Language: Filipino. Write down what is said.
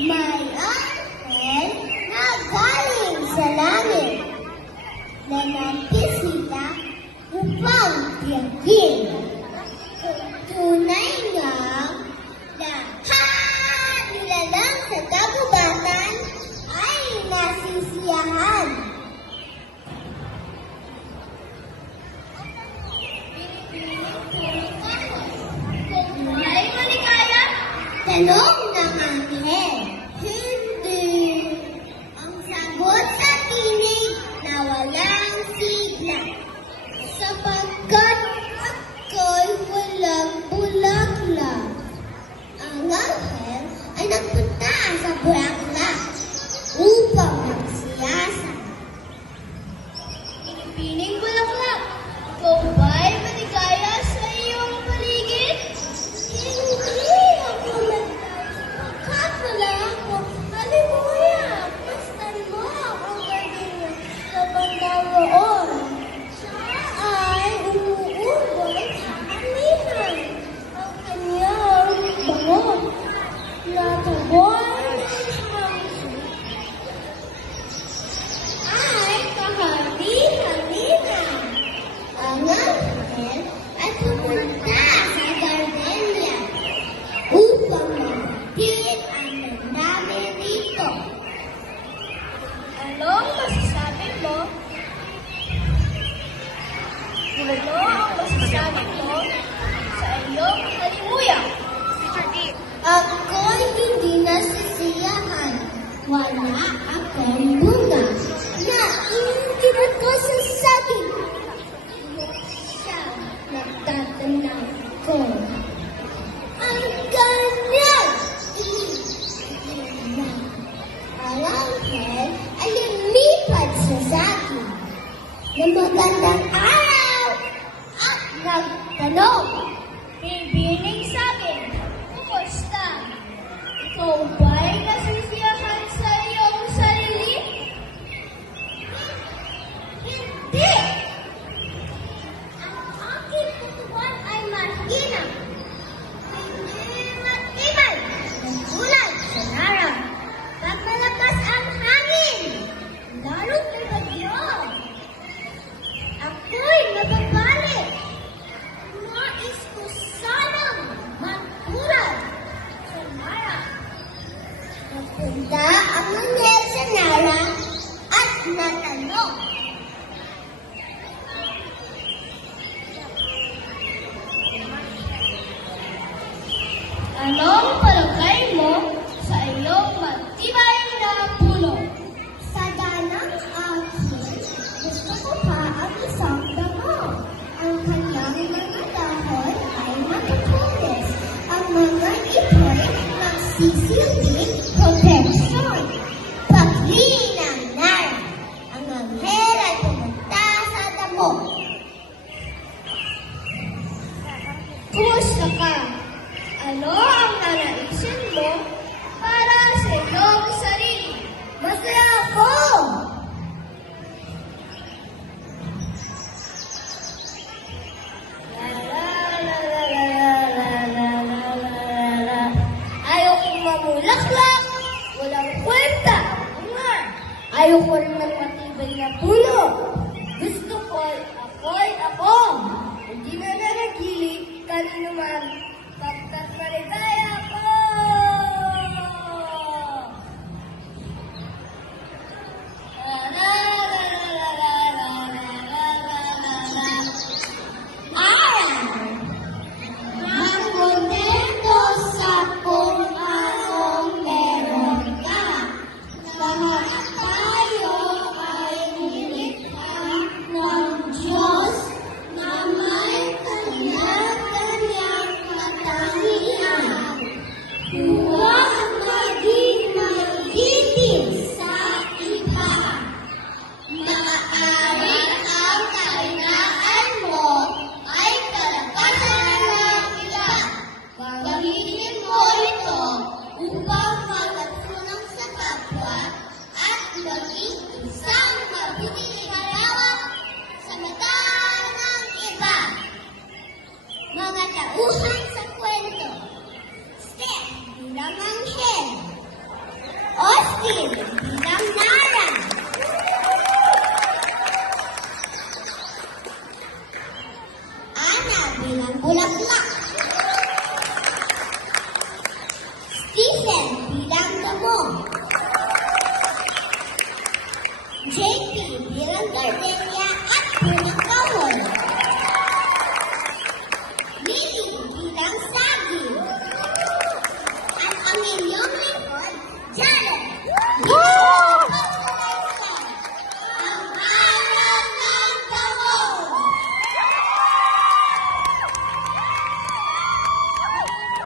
Mayroon na galing sa langit na nagkisita upang tiyagin. Tunay nga lahat nilalang sa kagubatan ay nasisiyahan. Tanong oh. Lalo ang magsasabi ko sa iyong halimuya. Teacher D. Ako'y hindi nasisiyahan. Wala akong nagtanong. Ibinig sa akin, kumusta? Ikaw ba? Anong palagay mo sa iyong matibay na puno? Sa ganang akin, gusto ko pa ang isang damo. Ang kanyang mga dahon ay matutulis. Ang mga ito'y nagsisilip. bulaklak, walang kwenta. Ayoko rin ng matibay na puno. Gusto ko, ako'y ako. Hindi na nanagili, kanino man, pagkat marita. Akin bilang